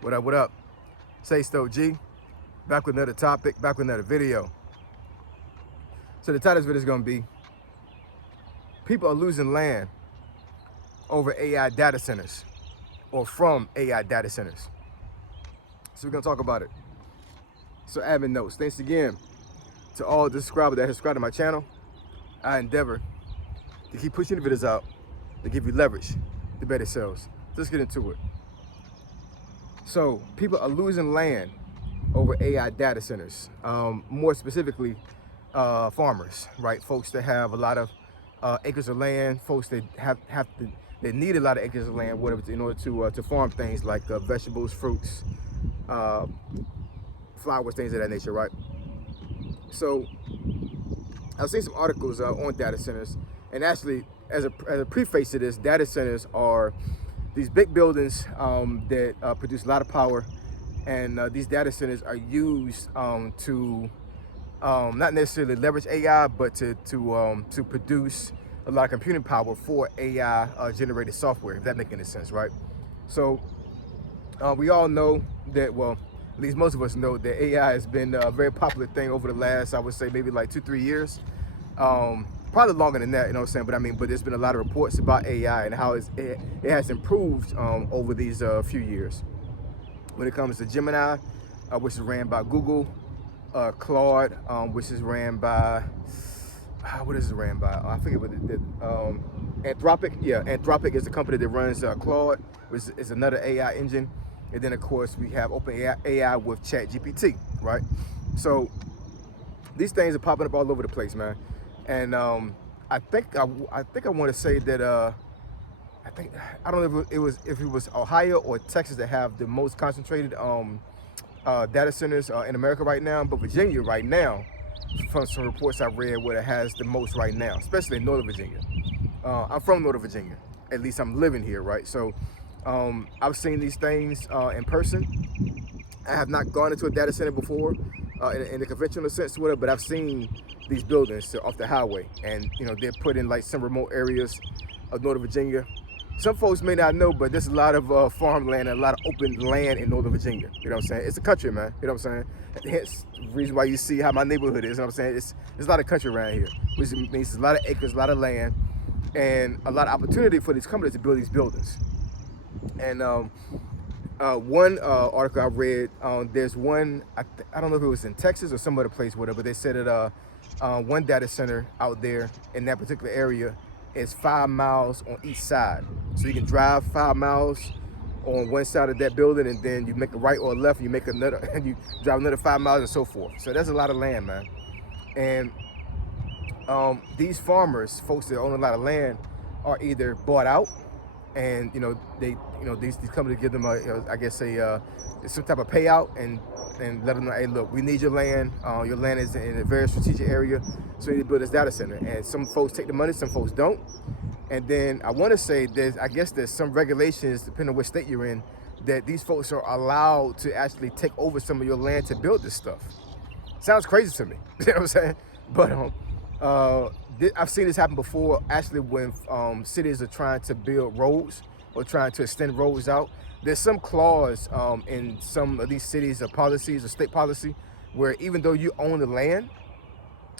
What up, what up? Say Stoke G, back with another topic, back with another video. So the title of this video is gonna be, people are losing land over AI data centers or from AI data centers. So we're gonna talk about it. So admin notes, thanks again to all the subscribers that have subscribed to my channel. I endeavor to keep pushing the videos out to give you leverage to better sales. Let's get into it. So people are losing land over AI data centers, more specifically farmers, right? Folks that have a lot of acres of land, folks that that need a lot of acres of land, whatever, in order to farm things like vegetables, fruits, flowers, things of that nature, right? So I've seen some articles on data centers, and actually, as a preface to this, data centers are these big buildings that produce a lot of power, and these data centers are used to not necessarily leverage AI, but to produce a lot of computing power for AI generated software, if that makes any sense, right? So we all know that, well, at least most of us know that AI has been a very popular thing over the last, I would say, maybe like 2-3 years. Probably longer than that, you know what I'm saying? But there's been a lot of reports about AI and how it has improved over these few years. When it comes to Gemini, which is ran by Google, Claude, which is ran by, what is it ran by? I forget what it did. Anthropic. Yeah, Anthropic is the company that runs Claude, which is another AI engine. And then, of course, we have OpenAI with ChatGPT, right? So these things are popping up all over the place, man. And I think I want to say that I don't know if it was Ohio or Texas that have the most concentrated data centers in America right now, but Virginia right now, from some reports I read, where it has the most right now, especially in Northern Virginia. I'm from Northern Virginia, at least I'm living here, right? So I've seen these things in person. I have not gone into a data center before in the conventional sense, whatever, but I've seen these buildings off the highway, and they're put in like some remote areas of Northern Virginia. Some folks may not know, but there's a lot of farmland and a lot of open land in Northern Virginia. You know what I'm saying? It's a country, man. You know what I'm saying? Hence the reason why you see how my neighborhood is. You know what I'm saying? There's a lot of country around here, which means there's a lot of acres, a lot of land, and a lot of opportunity for these companies to build these buildings. And one article I read, there's one, I don't know if it was in Texas or some other place, whatever. They said that one data center out there in that particular area is 5 miles on each side. So you can drive 5 miles on one side of that building, and then you make a right or a left, you make another, and you drive another 5 miles and so forth. So that's a lot of land, man. And these farmers, folks that own a lot of land, are either bought out, and these companies give them I guess some type of payout, and let them know, hey, look, we need your land. Your land is in a very strategic area, so we need to build this data center. And some folks take the money, some folks don't. And then I want to say there's some regulations, depending on which state you're in, that these folks are allowed to actually take over some of your land to build this stuff. Sounds crazy to me, you know what I'm saying? But I've seen this happen before, actually, when cities are trying to build roads or trying to extend roads out. There's some clause in some of these cities or policies or state policy where even though you own the land,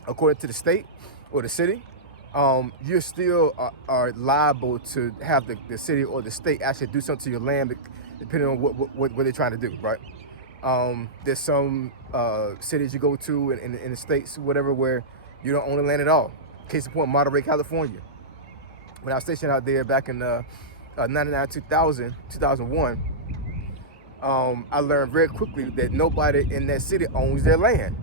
according to the state or the city, you still are liable to have the city or the state actually do something to your land, depending on what they're trying to do, right? There's some cities you go to in the states, whatever, where you don't own the land at all. Case in point, Monterey, California. When I was stationed out there back in 99, 2000, 2001, I learned very quickly that nobody in that city owns their land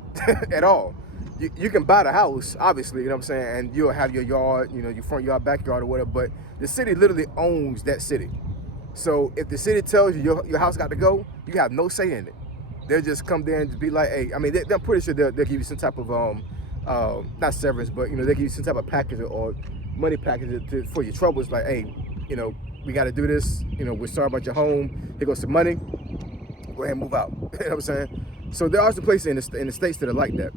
at all. You can buy the house, obviously, you know what I'm saying, and you'll have your yard, your front yard, backyard, or whatever, but the city literally owns that city. So if the city tells you your house got to go, you have no say in it. They'll just come there and be like, hey, I mean, I'm pretty sure they'll give you some type of, not severance, but, they'll give you some type of package or money package for your troubles, like, hey, we got to do this, we're sorry about your home, here goes some money, go ahead and move out. You know what I'm saying? So there are some places in the states that are like that.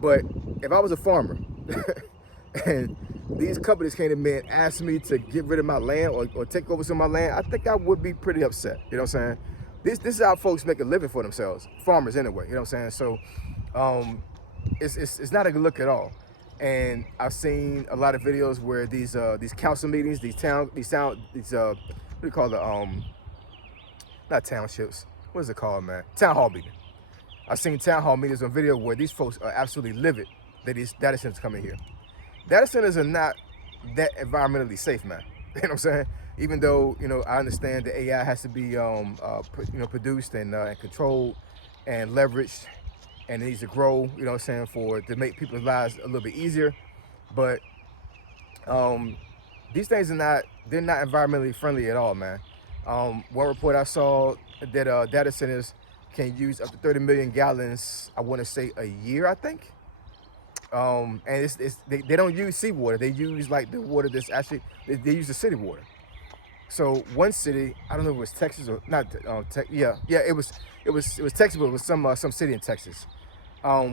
But if I was a farmer and these companies came to me and asked me to get rid of my land or take over some of my land, I think I would be pretty upset, you know what I'm saying? This is how folks make a living for themselves, farmers anyway. You know what I'm saying? So, it's not a good look at all. And I've seen a lot of videos where these council meetings, what do you call the not townships, what is it called, man? Town hall meeting. I've seen town hall meetings on video where these folks are absolutely livid that these data centers come in here. Data centers are not that environmentally safe, man. You know what I'm saying? Even though, I understand the AI has to be produced and controlled and leveraged, and it needs to grow, what I'm saying, to make people's lives a little bit easier. But these things they're not environmentally friendly at all, man. One report I saw that data centers can use up to 30 million gallons, I want to say a year, I think. And they don't use seawater. They use like the water that's actually, they use the city water. So one city, I don't know if it was Texas or not. It was Texas, but it was some city in Texas,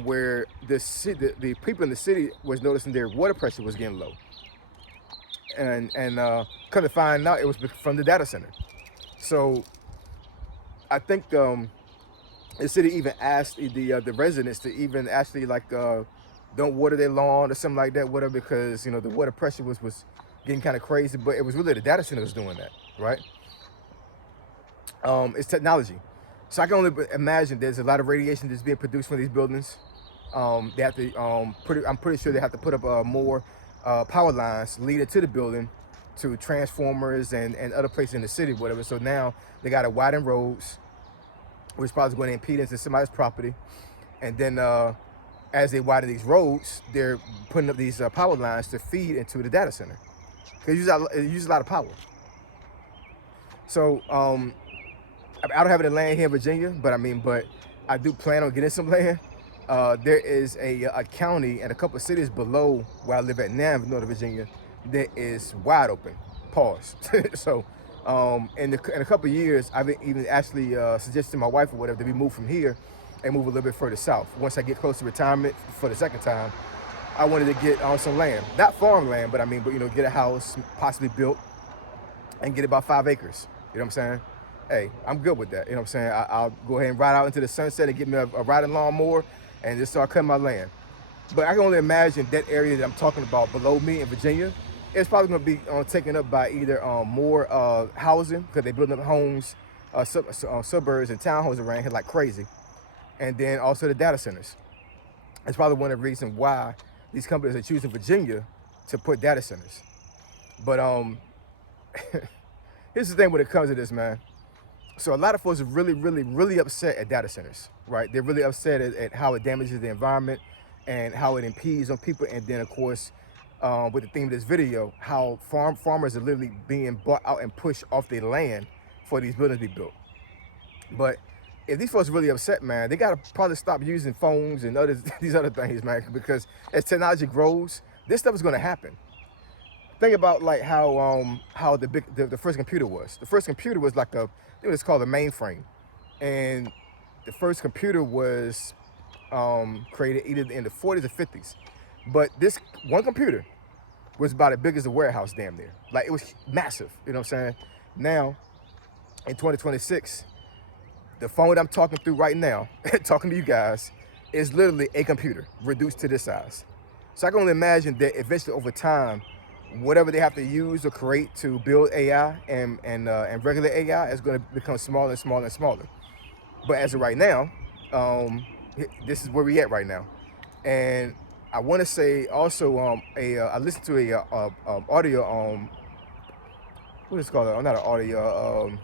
where the people in the city was noticing their water pressure was getting low, and come to find out it was from the data center. So I think the city even asked the residents to even actually don't water their lawn or something like that, whatever, because the water pressure was getting kind of crazy. But it was really the data center was doing that, right? It's technology. So I can only imagine there's a lot of radiation that's being produced from these buildings. They have to I'm pretty sure they have to put up more power lines leading to the building, to transformers and other places in the city, whatever. So now they got to widen roads, which probably is going to impede into somebody's property. And then as they widen these roads, they're putting up these power lines to feed into the data center. Because it uses a lot of power. So I don't have any land here in Virginia, but I do plan on getting some land. There is a county and a couple of cities below where I live at now in Northern Virginia that is wide open. Pause. So in a couple of years, I've even actually suggested to my wife or whatever that we move from here and move a little bit further south. Once I get close to retirement for the second time, I wanted to get on some land, not farmland, but get a house possibly built and get about 5 acres. You know what I'm saying? Hey, I'm good with that. You know what I'm saying? I'll go ahead and ride out into the sunset and get me a riding lawnmower and just start cutting my land. But I can only imagine that area that I'm talking about below me in Virginia, it's probably going to be taken up by either more housing, because they're building up homes, suburbs and townhomes around here like crazy. And then also the data centers. It's probably one of the reasons why these companies are choosing Virginia to put data centers. But here's the thing when it comes to this, man. So a lot of folks are really, really, really upset at data centers, right? They're really upset at how it damages the environment and how it impedes on people. And then, of course, with the theme of this video, how farmers are literally being bought out and pushed off their land for these buildings to be built. But if these folks are really upset, man, they got to probably stop using phones and these other things, man, because as technology grows, this stuff is going to happen. Think about how the first computer was. The first computer was it was called a mainframe, and the first computer was created either in the 40s or 50s. But this one computer was about as big as a warehouse, damn near. Like, it was massive. You know what I'm saying? Now, in 2026. The phone that I'm talking through right now, talking to you guys, is literally a computer reduced to this size. So I can only imagine that eventually over time, whatever they have to use or create to build AI and regular AI is going to become smaller and smaller and smaller. But as of right now, this is where we at right now. And I want to say also, I listened to a audio, what is it called? Not an audio,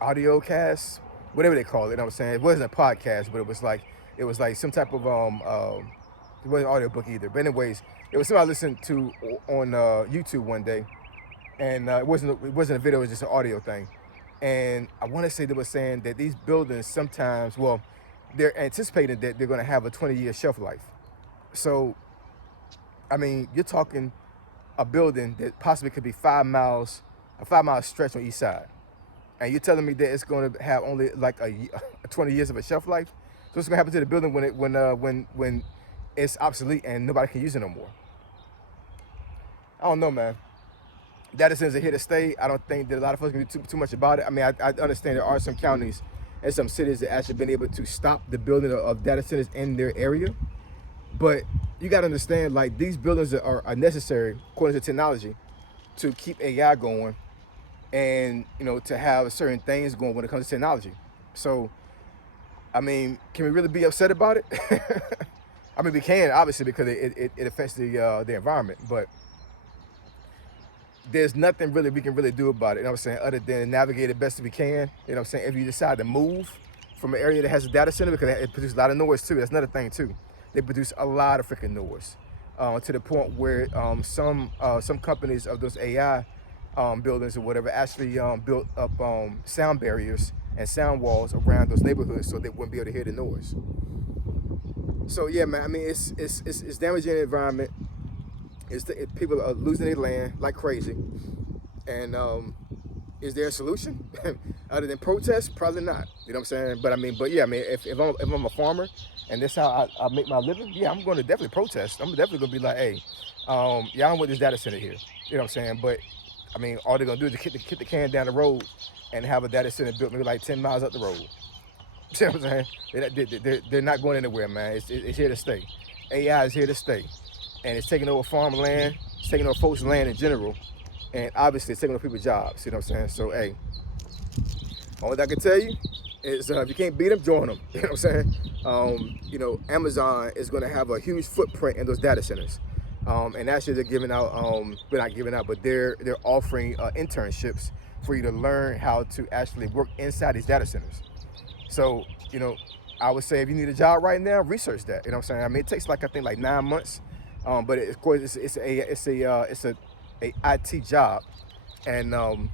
audio cast, whatever they call it. You know what I'm saying? It wasn't a podcast, but it was like some type of it wasn't an audio book either. But anyways, it was something I listened to on YouTube one day, and it wasn't a video. It was just an audio thing. And I want to say they were saying that these buildings sometimes, well, they're anticipating that they're going to have a 20-year shelf life. So, you're talking a building that possibly could be 5 miles, a 5-mile stretch on each side. And you're telling me that it's going to have only like 20 years of a shelf life? So what's going to happen to the building when it's obsolete and nobody can use it no more? I don't know, man. Data centers are here to stay. I don't think that a lot of folks can do too much about it. I mean, I understand there are some counties and some cities that actually been able to stop the building of data centers in their area. But you got to understand, like, these buildings are necessary, according to technology, to keep AI going and, you know, to have certain things going when it comes to technology. So, I mean, can we really be upset about it? I mean, we can, obviously, because it affects the environment, but there's nothing really we can really do about it, you know what I'm saying, other than navigate it best we can. You know what I'm saying? If you decide to move from an area that has a data center, because it produces a lot of noise too. That's another thing too. They produce a lot of freaking noise, to the point where some companies of those AI buildings or whatever actually built up sound barriers and sound walls around those neighborhoods so they wouldn't be able to hear the noise. So yeah, man. I mean, it's damaging the environment. People are losing their land like crazy, and is there a solution other than protest? Probably not. You know what I'm saying? But I mean, but yeah, I mean, if I'm a farmer and this how I make my living, yeah, I'm going to definitely protest. I'm definitely going to be like, hey, yeah, I don't want this data center here. You know what I'm saying? But I mean, all they're going to do is kick the can down the road and have a data center built maybe like 10 miles up the road. You know what I'm saying? They're not going anywhere, man. It's here to stay. AI is here to stay. And it's taking over farmland, it's taking over folks' land in general, and obviously it's taking over people's jobs, you know what I'm saying? So, hey, all I can tell you is if you can't beat them, join them, you know what I'm saying? You know, Amazon is going to have a huge footprint in those data centers. And actually they're giving out, they're not giving out, but they're offering internships for you to learn how to actually work inside these data centers. So, you know, I would say if you need a job right now, research that, you know what I'm saying? I mean, it takes like, I think like 9 months. But of course, it's a IT job, and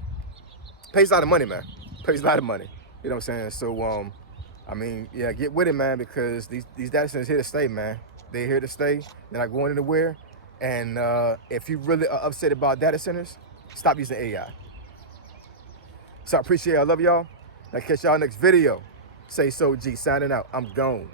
pays a lot of money, man. Pays a lot of money. You know what I'm saying? So, I mean, yeah, get with it, man, because these data centers here to stay, man. They're here to stay. They're not going anywhere. And if you really are upset about data centers, stop using AI. So I appreciate it. I love y'all. I'll catch y'all next video. Say so, G. Signing out. I'm gone.